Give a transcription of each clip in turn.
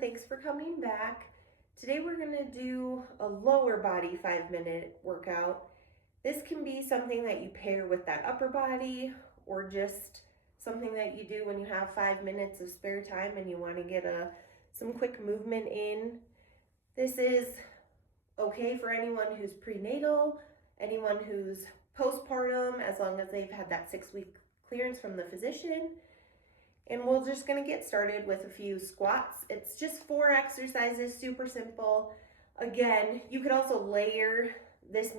thanks for coming back. Today we're going to do a lower body 5-minute workout. This can be something that you pair with that upper body or just something that you do when you have 5 minutes of spare time and you want to get some quick movement in. This is okay for anyone who's prenatal, anyone who's postpartum, as long as they've had that 6-week clearance from the physician. And we're just gonna get started with a few squats. It's just 4 exercises, super simple. Again, you could also layer this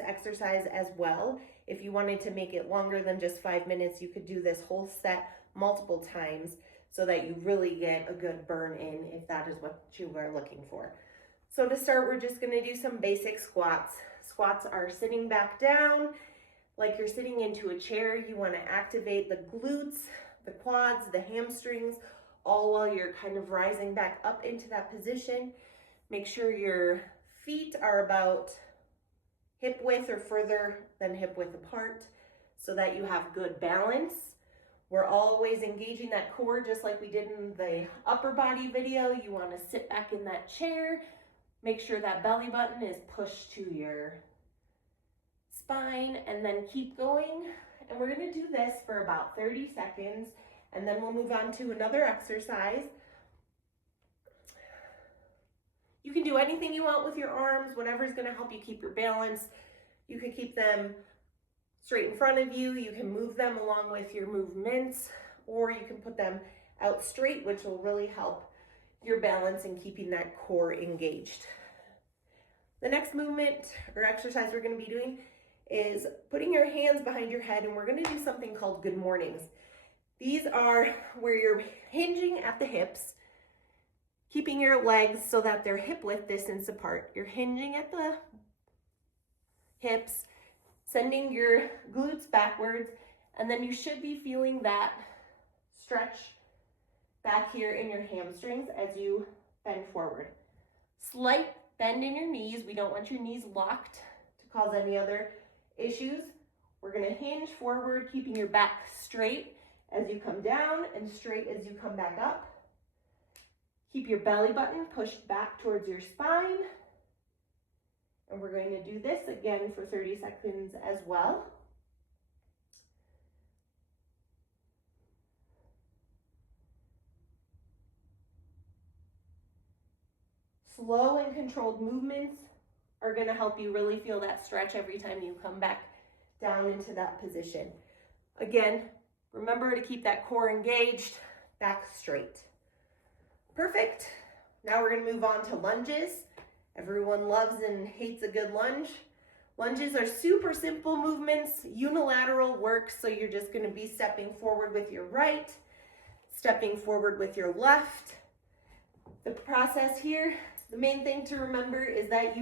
exercise as well. If you wanted to make it longer than just 5 minutes, you could do this whole set multiple times so that you really get a good burn in if that is what you are looking for. So to start, we're just gonna do some basic squats. Squats are sitting back down, like you're sitting into a chair. You wanna activate the glutes, the quads, the hamstrings, all while you're kind of rising back up into that position. Make sure your feet are about hip width or further than hip width apart so that you have good balance. We're always engaging that core just like we did in the upper body video. You want to sit back in that chair. Make sure that belly button is pushed to your spine and then keep going. And we're going to do this for about 30 seconds and then we'll move on to another exercise. You can do anything you want with your arms, whatever is going to help you keep your balance. You can keep them straight in front of you. You can move them along with your movements, or you can put them out straight, which will really help your balance and keeping that core engaged. The next movement or exercise we're going to be doing is putting your hands behind your head, and we're going to do something called good mornings. These are where you're hinging at the hips, keeping your legs so that they're hip width distance apart. You're hinging at the hips, sending your glutes backwards, and then you should be feeling that stretch back here in your hamstrings as you bend forward. Slight bend in your knees. We don't want your knees locked to cause any other issues. We're going to hinge forward, keeping your back straight as you come down and straight as you come back up. Keep your belly button pushed back towards your spine. And we're going to do this again for 30 seconds as well. Slow and controlled movements are going to help you really feel that stretch every time you come back down into that position. Again, remember to keep that core engaged, back straight. Perfect. Now we're going to move on to lunges. Everyone loves and hates a good lunge. Lunges are super simple movements, unilateral work, so you're just going to be stepping forward with your right, stepping forward with your left. The process here, the main thing to remember is that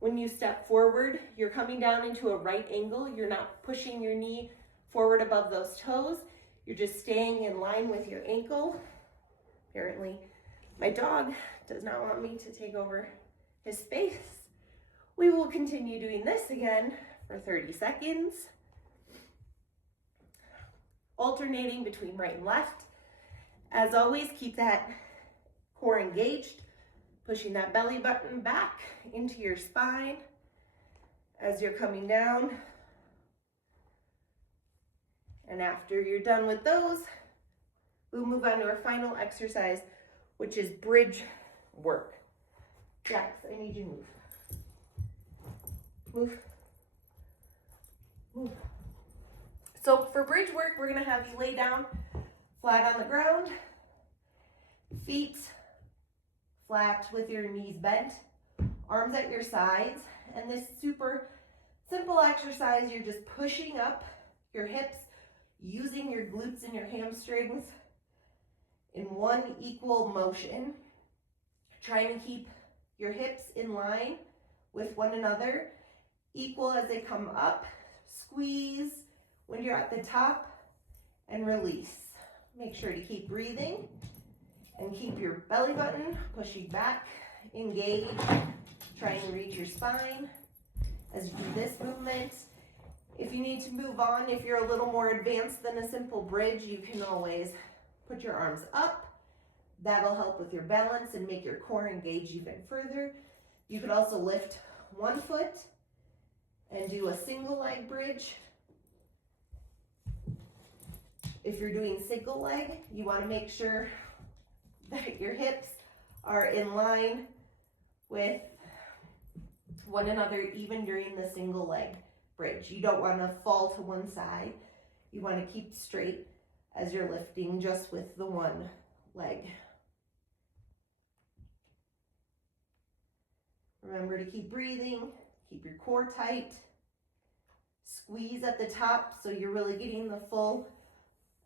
when you step forward, you're coming down into a right angle. You're not pushing your knee forward above those toes. You're just staying in line with your ankle. Apparently, my dog does not want me to take over his space. We will continue doing this again for 30 seconds. Alternating between right and left. As always, keep that core engaged, pushing that belly button back into your spine as you're coming down. And after you're done with those, we'll move on to our final exercise, which is bridge work. Jax, I need you to move. Move. Move. So for bridge work, we're going to have you lay down flat on the ground, feet flat with your knees bent, arms at your sides. And this super simple exercise, you're just pushing up your hips, using your glutes and your hamstrings in one equal motion, trying to keep your hips in line with one another, equal as they come up. Squeeze when you're at the top and release. Make sure to keep breathing and keep your belly button pushing back, engage, try and reach your spine as you do this movement. If you need to move on, if you're a little more advanced than a simple bridge, you can always put your arms up, That'll help with your balance and make your core engage even further. You could also lift one foot and do a single leg bridge. If you're doing single leg, you want to make sure that your hips are in line with one another even during the single leg bridge. You don't want to fall to one side. You want to keep straight as you're lifting just with the one leg. Remember to keep breathing, keep your core tight. Squeeze at the top so you're really getting the full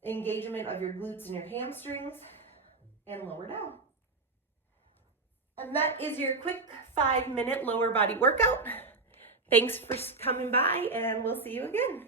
engagement of your glutes and your hamstrings, and lower down. And that is your quick 5-minute lower body workout. Thanks for coming by, and we'll see you again.